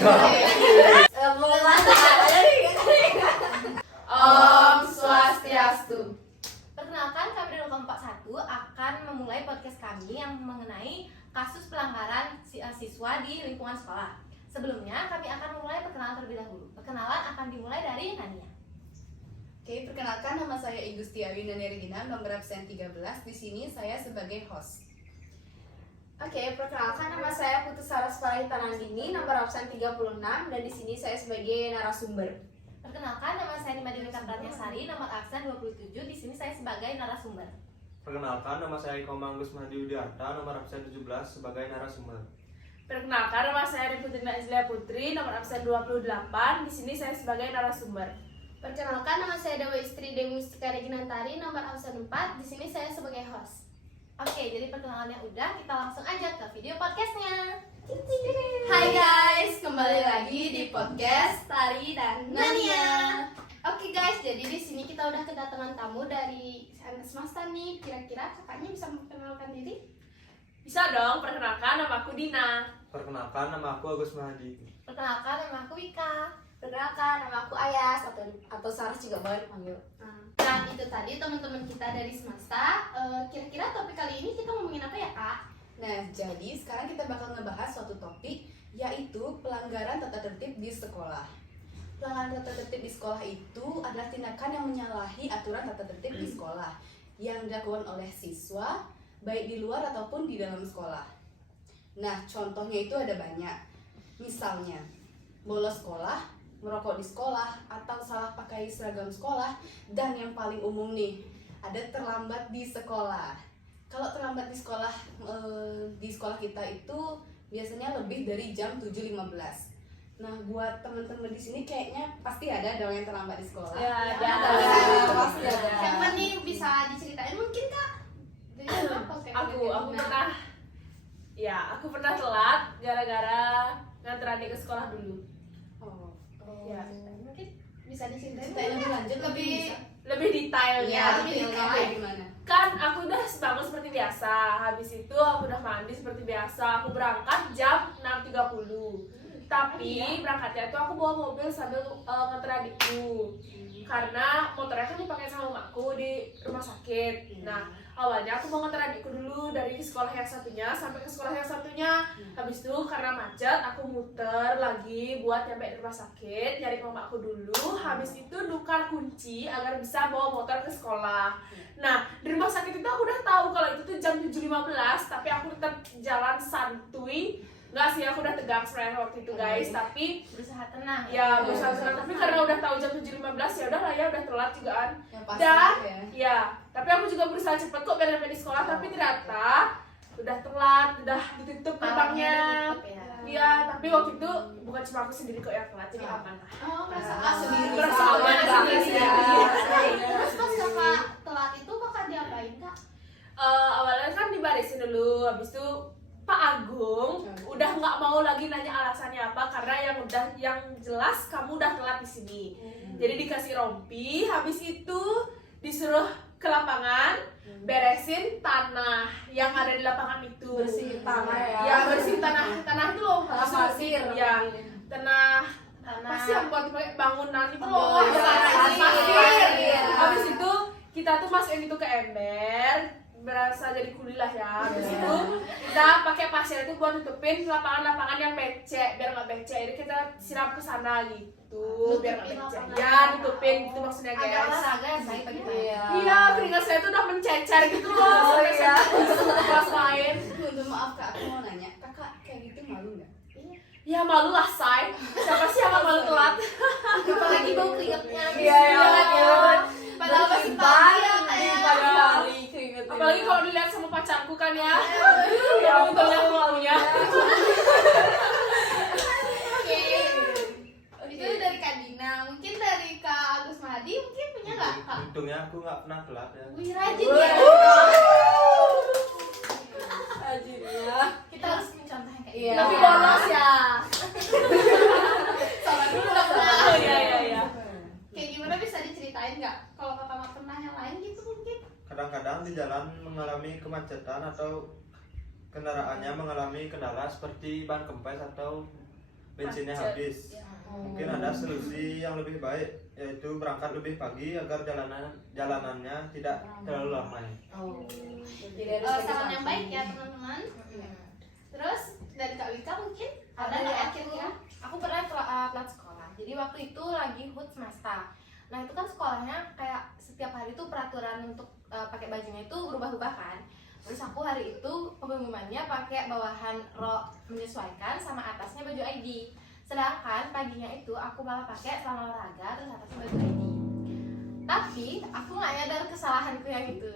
Om Swastiastu. Perkenalkan, kami dari kelompok 1 akan memulai podcast kami yang mengenai kasus pelanggaran siswa di lingkungan sekolah. Sebelumnya, kami akan memulai perkenalan terlebih dahulu. Perkenalan akan dimulai dari Nania. Oke, perkenalkan nama saya Igustiawi Nani Regina, nomor absen 13. Di sini saya sebagai host. Oke, perkenalkan nama saya Putu Saras Parahita Nandini, nomor absen 36, dan di sini saya sebagai narasumber. Perkenalkan, nama saya Nima Dewi Pratnyasari, nomor absen 27. Di sini saya sebagai narasumber. Perkenalkan, nama saya Iko Manggus Mahdi Widiarta, nomor absen 17 sebagai narasumber. Perkenalkan, nama saya Riputina Izlia Putri, nomor absen 28. Di sini saya sebagai narasumber. Perkenalkan, nama saya Dewa Istri Dewi Mustika Reginantari, nomor absen 4. Di sini saya sebagai host. Oke, jadi perkenalannya udah, kita langsung aja ke video podcastnya. Hai guys, kembali lagi di podcast Tari dan Nania. Oke guys, jadi di sini kita udah kedatangan tamu dari sana semesta nih. Kira-kira kakaknya bisa memperkenalkan diri? Bisa dong, perkenalkan, nama aku Dina. Perkenalkan, nama aku Agus Mahdi. Perkenalkan, nama aku Wika. Perkenalkan, nama aku Ayas atau Saras juga boleh dipanggil. Nah, itu tadi teman-teman kita dari semesta. Kira-kira topik kali ini kita ngomongin apa ya kak? Nah, jadi sekarang kita bakal ngebahas suatu topik, yaitu pelanggaran tata tertib di sekolah. Pelanggaran tata tertib di sekolah itu adalah tindakan yang menyalahi aturan tata tertib di sekolah yang dilakukan oleh siswa, baik di luar ataupun di dalam sekolah. Nah, contohnya itu ada banyak. Misalnya, bolos sekolah, merokok di sekolah, atau salah pakai seragam sekolah, dan yang paling umum nih, ada terlambat di sekolah. Kalau terlambat di sekolah kita itu biasanya lebih dari jam 7.15. Nah, buat teman-teman di sini kayaknya pasti ada dong yang terlambat di sekolah. Ya, ada. Pasti ada. Siapa nih bisa diceritain mungkin kak? Aku pernah telat gara-gara nganter adik ke sekolah dulu. Oh, Ya. Mungkin bisa diceritain lebih lanjut Lebih detailnya. kayak gimana? Kan aku udah bangun seperti biasa. Habis itu aku udah mandi seperti biasa. Aku berangkat jam 6.30. Tapi berangkatnya itu aku bawa mobil sambil nganter adikku. Karena motornya kan dipakai sama mamaku di rumah sakit. Nah, awalnya aku mau nganter adikku dulu dari sekolah yang satunya sampai ke sekolah yang satunya. Habis itu karena macet, aku muter lagi buat nyampe di rumah sakit, nyari mamaku dulu. Habis itu nukar kunci agar bisa bawa motor ke sekolah. Nah, di rumah sakit itu aku udah tahu kalau itu tuh jam 7.15, tapi aku tetap jalan santuy. Enggak sih, aku udah tegang sebenarnya waktu itu guys, tapi Berusaha tenang. ya berusaha tenang. Tapi karena udah tahu jam 7.15 ya udah lah ya, udah telat juga kan. Yang pasti Dan ya. ya, tapi aku juga berusaha cepet kok biar sampai di sekolah, tapi ternyata udah telat, udah ditutup gerbangnya. Iya, tapi waktu itu bukan cuma aku sendiri kok yang telat, jadi aman lah. Oh, perasaan sendiri. Merasa Sama aman banget sendiri. ya. Terus pas kakak telat itu kakak diapain kak? Awalnya kan dibarisin dulu, habis itu Pak Agung udah nggak mau lagi nanya alasannya apa karena yang jelas kamu udah telat di sini. Jadi dikasih rompi, habis itu disuruh ke lapangan beresin tanah yang ada di lapangan itu. Bersihin tanah ya. Ya, bersihin tanah itu loh. Pasir. Ya, tanah pasti yang buat dipakai bangunan itu loh. Oh, Pasir. iya. Habis itu kita tuh masukin itu ke ember, berasa jadi kuli lah ya. Habis itu kita pakai pasir itu buat tutupin lapangan-lapangan yang becek biar nggak becek. Jadi kita siram ke sana gitu biar nggak becek. Ya, tutupin gitu maksudnya Agak guys. olahraga yang baik gitu ya. Iya, keringat saya tuh udah mencecer gitu loh. Sampai saya kelas lain. Untuk maaf kak, aku mau nanya, kakak kayak gitu malu nggak? Ya malu lah, say. Siapa sih yang gak malu telat? Apalagi bau keringetnya. Iya. Padahal masih pagi ya kayak. Apalagi kalau dilihat sama pacarku kan ya. Ya untungnya aku maunya. Oke. Itu dari Kak Dina. Mungkin dari Kak Agus Mahdi mungkin punya nggak kak? Untungnya aku nggak pernah telat ya. Wih rajin ya. Kita harus mencontoh yang kayak Iya. Tapi bolos ya. Salah dulu lah. Oh iya. Kayak gimana bisa diceritain nggak? Kalau kakak nggak pernah yang lain gitu mungkin? Kadang-kadang di jalan mengalami kemacetan atau kendaraannya mengalami kendala seperti ban kempes atau bensinnya Macet. habis. Mungkin ada solusi yang lebih baik, yaitu berangkat lebih pagi agar jalanannya tidak terlalu lama. Saran yang baik ya teman-teman. Terus dari Kak Wika mungkin ada Dari nggak aku, akhirnya? aku pernah telat sekolah. Jadi waktu itu lagi HUT semesta. Nah itu kan sekolahnya kayak setiap hari tuh peraturan untuk pakai bajunya itu berubah-ubah kan. Terus aku hari itu pengumumannya pakai bawahan rok menyesuaikan sama atasnya baju ID. Sedangkan paginya itu aku malah pakai celana olahraga terus atasnya baju ID. Tapi aku nggak nyadar kesalahanku yang itu.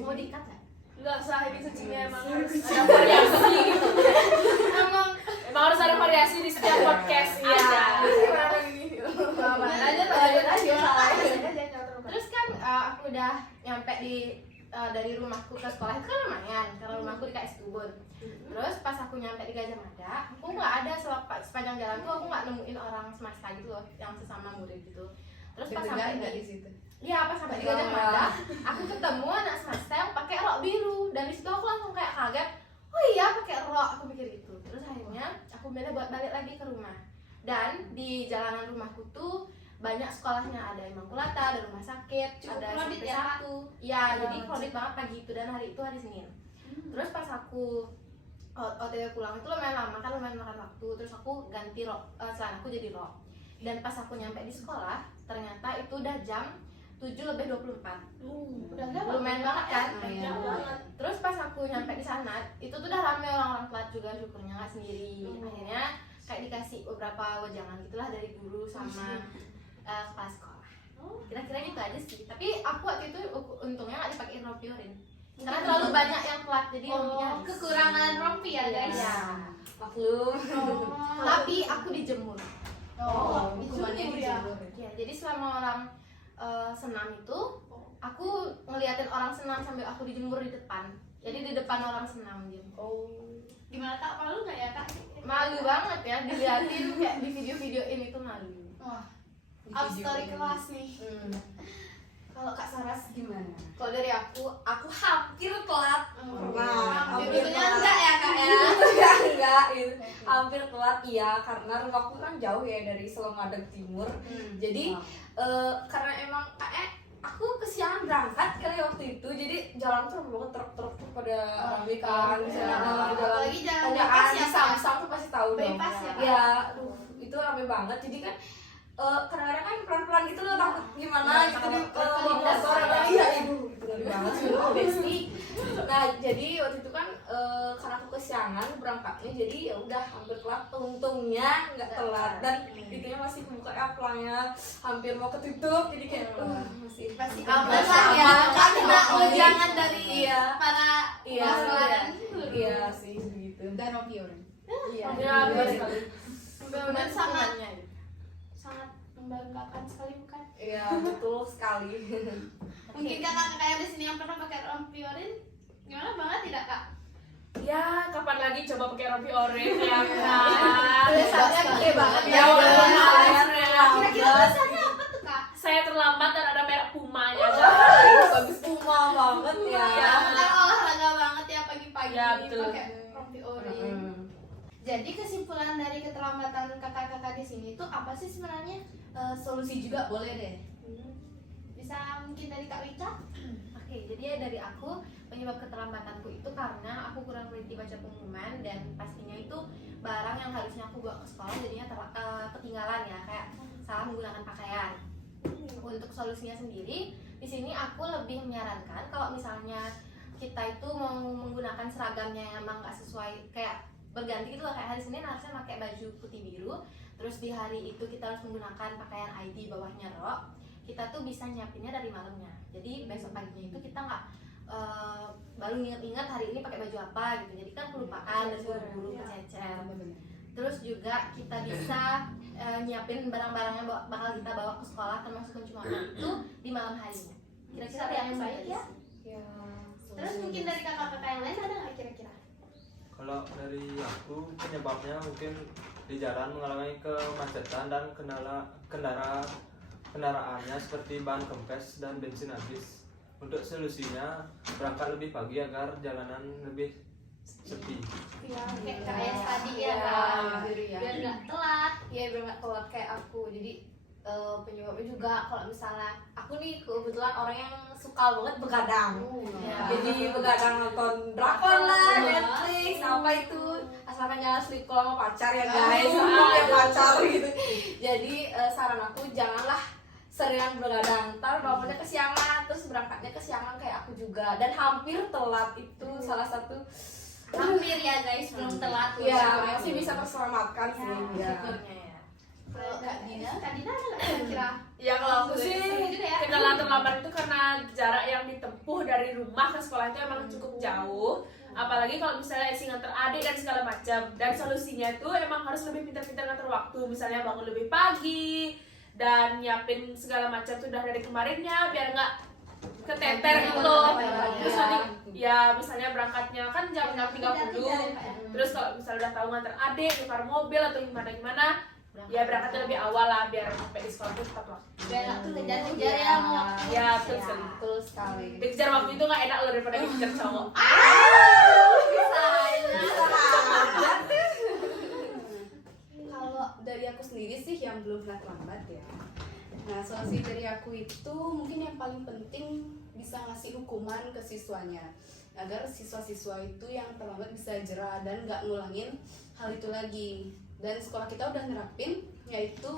Mau diikat nggak? Nggak usah, ini secingnya emang harus ada variasi gitu. Emang harus ada variasi di setiap podcast. Iya. Terus kan aku udah nyampe dari rumahku ke sekolah itu kan lumayan karena rumahku di KS Tubun. Terus pas aku nyampe di Gajah Mada, aku nggak ada sepanjang jalan tuh aku nggak nemuin orang semesta gitu loh yang sesama murid gitu. Terus pas sampai di di situ. Iya, pas sampai di Gajah Mada, aku ketemu anak semesta yang pakai rok biru dan di situ aku langsung kayak kaget. Oh iya pakai rok, aku pikir gitu. Terus akhirnya aku milih buat balik lagi ke rumah. Dan di jalanan rumahku tuh banyak sekolahnya, ada Immaculata, ada rumah sakit, Cukup ada crowded SMP ya, Kak? 1. Iya, jadi crowded banget pagi itu dan hari itu hari Senin. Terus pas aku OTW pulang itu lumayan lama kan, lumayan makan waktu. Terus aku ganti rok, celanaku jadi rok. Dan pas aku nyampe di sekolah, ternyata itu udah jam 7:24. Udah nggak Lumayan banget kan? Lumayan. Terus pas aku nyampe di sana, itu tuh udah rame orang-orang telat juga, syukurnya nggak sendiri. Akhirnya kayak dikasih beberapa wejangan gitulah dari guru sama kepala sekolah. Kira-kira gitu aja sih. Tapi aku waktu itu untungnya nggak dipakein rompi orin. Karena terlalu banyak yang telat, jadi rompinya habis. Kekurangan rompi ya guys. Iya. Oh. Tapi aku dijemur. Hukumannya dijemur. Ya, jadi selama orang senam itu, aku ngeliatin orang senam sambil aku dijemur di depan. Jadi di depan orang senam gitu. Gimana Kak, malu nggak ya Kak? Malu banget ya diliatin kayak di video-video ini tuh malu. Wah, up story kelas nih. Kalau Kak Saras gimana? Kalau dari aku hampir telat. Hampir enggak ya Kak ya? Enggak, itu hampir telat iya karena rumahku kan jauh ya dari Selongadeg Timur. Jadi karena emang aku kesiangan berangkat kali waktu itu, jadi jalan tuh rame banget truk-truk pada rame kan. Misalnya jalan Apalagi jalan ada bypass di ya, Kak? Samsung tuh pasti tahu dong. Bypass ya, Kak? Ya, aduh, itu rame banget. Jadi kan kadang-kadang kan pelan-pelan gitu loh, takut gimana gitu di motor iya itu gitu ngeri banget sih. Nah jadi waktu itu kan karena aku kesiangan berangkatnya, jadi ya udah hampir telat. Untungnya nggak telat dan pintunya masih kebuka ya, pelangnya hampir mau ketutup, jadi kayak masih Aman lah ya, Kak, kena wejangan dari iya para iya mahasiswa dan iya sih begitu. Dan rompi orin. Iya. Ya, benar sekali. Dan sangat Hukumannya. sangat membanggakan sekali bukan? Iya betul sekali. Mungkin kakak-kakak yang di sini yang pernah pakai rompi orin, gimana banget tidak Kak? Ya, kapan lagi coba pakai rompi orange ya kan? Tulisannya gede banget Ya, ya. Kira-kira tulisannya apa tuh Kak? Saya terlambat dan ada merek Pumanya. Bagus Puma banget ya. Ya. Kan olahraga banget ya pagi-pagi Ya, betul. pakai rompi orin. Jadi kesimpulan dari keterlambatan kakak-kakak di sini tuh apa sih sebenarnya? Solusi juga boleh deh. Bisa mungkin dari Kak Wika? Oke, jadi dari aku penyebab keterlambatanku itu karena aku kurang teliti baca pengumuman dan pastinya itu barang yang harusnya aku bawa ke sekolah jadinya ketinggalan ya, kayak salah menggunakan pakaian. Untuk solusinya sendiri, di sini aku lebih menyarankan kalau misalnya kita itu mau menggunakan seragamnya yang emang nggak sesuai, kayak berganti gitu loh, kayak hari Senin harusnya pakai baju putih biru, terus di hari itu kita harus menggunakan pakaian ID bawahnya rok. Kita tuh bisa nyiapinnya dari malamnya, jadi besok paginya itu kita nggak baru ingat-ingat hari ini pakai baju apa gitu, jadi kan kelupaan dan buru-buru kececer. Terus juga kita bisa nyiapin barang-barang yang bakal kita bawa ke sekolah termasuk kunci motor itu di malam harinya. Kira-kira ada yang baik ya? Terus mungkin dari kakak-kakak yang lain ada nggak kira-kira? Kalau dari aku penyebabnya mungkin di jalan mengalami kemacetan dan kendaraannya seperti bahan kempes dan bensin habis. Untuk solusinya berangkat lebih pagi agar jalanan lebih sepi. Ya, kayak KS tadi ya Iya, Kak. iya. Biar nggak penyebabnya juga kalau misalnya aku nih kebetulan orang yang suka banget begadang. Ya. Jadi begadang nonton drakor lah, Netflix, apa itu asalkan jangan sleep call sama pacar ya guys, sama ya pacar gitu. Jadi saran aku janganlah sering begadang, ntar bangunnya kesiangan, terus berangkatnya kesiangan kayak aku juga, dan hampir telat itu salah satu. Hampir ya guys, belum telat. Ya masih bisa terselamatkan sih. Ya. Syukurnya ya. Kalau Kak Dina, Kak Dina ada nggak kira-kira? Ya kalau aku sih kenalan terlambat itu karena jarak yang ditempuh dari rumah ke sekolah itu emang cukup jauh. Apalagi kalau misalnya isi nganter adik dan segala macam. Dan solusinya itu emang harus lebih pintar-pintar ngatur waktu. Misalnya bangun lebih pagi dan nyiapin segala macam sudah dari kemarinnya biar nggak keteter gitu loh. Terus nanti ya misalnya berangkatnya kan jam 6.30. Terus kalau misalnya udah tahu nganter adik, tukar mobil atau gimana-gimana, ya berangkatnya lebih awal lah biar sampai di sekolah itu tepat waktu. Biar aku kejar-kejar ya mau waktu. Ya betul sekali. Betul sekali. Dikejar waktu itu nggak enak loh daripada dikejar cowok. kalau dari aku sendiri sih yang belum pernah terlambat ya. Nah, solusi dari aku itu mungkin yang paling penting bisa ngasih hukuman ke siswanya agar siswa-siswa itu yang terlambat bisa jerah dan nggak ngulangin hal itu lagi. Dan sekolah kita udah nerapin yaitu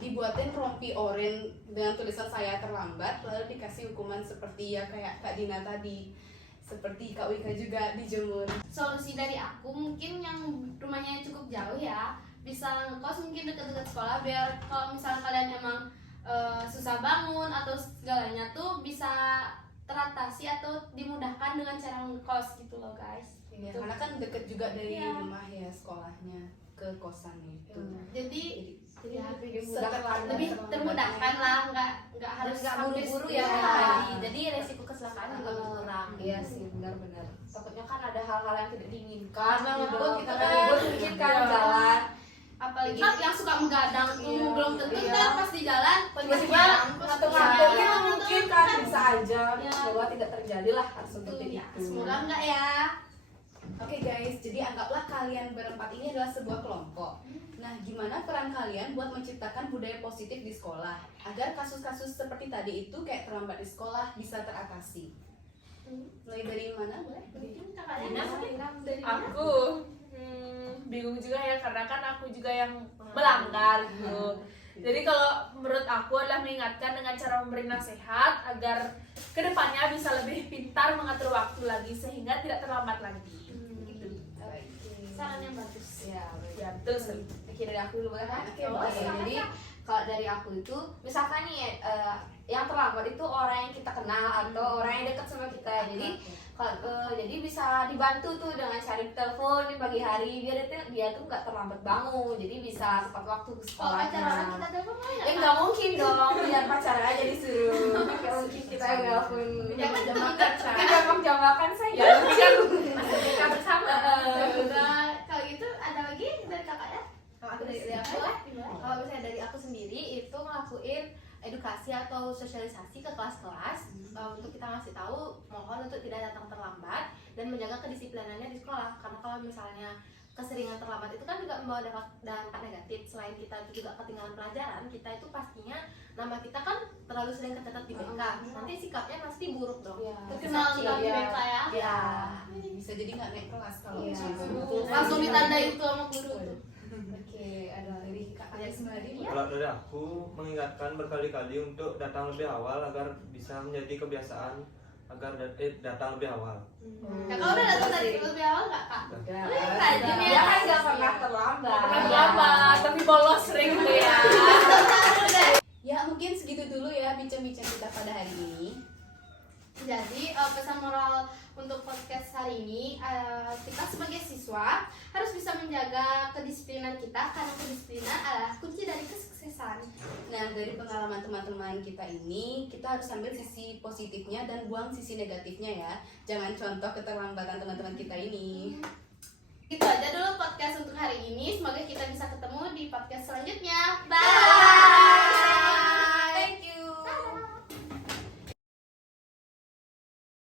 dibuatin rompi oranye dengan tulisan saya terlambat, lalu dikasih hukuman seperti ya kayak Kak Dina tadi, seperti Kak Wika juga dijemur. Solusi dari aku mungkin yang rumahnya cukup jauh ya, bisa ngekos mungkin dekat-dekat sekolah biar kalau misalnya kalian emang susah bangun atau segalanya tuh bisa teratasi atau dimudahkan dengan cara ngekos gitu loh guys. Ya, karena kan deket juga dari Iya. rumah ya sekolahnya ke kosannya itu. Jadi Jadi ya, lebih dimudahkan. lebih termudahkan lah, nggak harus Nggak hampir buru-buru ya. ya tadi. Jadi resiko kecelakaan juga berkurang. Iya sih, benar-benar. Takutnya kan ada hal-hal yang tidak diinginkan, Banget, gitu. kita Kan kan mungkin kan Iya. jalan. Apalagi yang suka begadang tuh Iya. belum tentu Iya. ntar pas di jalan Tiba-tiba ngantuk-ngantuk itu mungkin kan bisa aja. Iya. Semoga tidak terjadi lah hal seperti ya. itu. Semoga enggak ya. Oke guys, jadi anggaplah kalian berempat ini adalah sebuah kelompok. Nah, gimana peran kalian buat menciptakan budaya positif di sekolah agar kasus-kasus seperti tadi itu kayak terlambat di sekolah bisa teratasi? Mulai dari mana boleh? Mungkin kakaknya Dina, dari Aku bingung juga ya karena kan aku juga yang melanggar gitu. Jadi kalau menurut aku adalah mengingatkan dengan cara memberi nasihat agar kedepannya bisa lebih pintar mengatur waktu lagi sehingga tidak terlambat lagi. Gitu. saran yang bagus. Ya, Ya betul sekali. Oke, dari aku dulu boleh kan? Oke, Oke, boleh. jadi kalau dari aku itu misalkan nih yang terlambat itu orang yang kita kenal atau orang yang dekat sama kita. Jadi jadi bisa dibantu tuh dengan cari telepon di pagi hari biar dia tuh nggak terlambat bangun, jadi bisa tepat waktu ke Kalau sekolah. pacaran orang kita telepon boleh Ya nggak? nggak mungkin dong, biar pacaran aja disuruh. Nggak mungkin kita yang nelfon. Jam-jam Jam makan saya. Ya tapi kan mereka bersama. Udah, kalau gitu ada lagi dari kakaknya? Kalau aku dari aku, kalau misalnya dari aku sendiri itu ngelakuin edukasi atau sosialisasi ke kelas-kelas untuk kita ngasih tahu mohon untuk tidak datang terlambat dan menjaga kedisiplinannya di sekolah, karena kalau misalnya keseringan terlambat itu kan juga membawa dampak negatif. Selain kita itu juga ketinggalan pelajaran, kita itu pastinya nama kita kan terlalu sering kecatat di BK, nanti sikapnya pasti buruk dong. Terkenal Bisa di ya. BK ya. Ya. Bisa jadi nggak naik kelas kalau Iya. misalnya. Langsung ditandai itu sama guru tuh. Oke, ada lagi Kak. Ada sembari Kalau dari aku mengingatkan berkali-kali untuk datang lebih awal agar bisa menjadi kebiasaan agar datang lebih awal. Kakak udah datang dari lebih awal nggak kak? Rajin ya. Dia kan nggak pernah terlambat. Pernah terlambat tapi bolos sering gitu ya. Ya mungkin segitu dulu ya bincang-bincang kita pada hari ini. Jadi pesan moral untuk podcast hari ini, kita sebagai siswa harus bisa menjaga kedisiplinan kita karena kedisiplinan adalah kunci dari kesuksesan. Nah, dari pengalaman teman-teman kita ini, kita harus ambil sisi positifnya dan buang sisi negatifnya ya. Jangan contoh keterlambatan teman-teman kita ini. Itu aja dulu podcast untuk hari ini. Semoga kita bisa ketemu di podcast selanjutnya. Bye.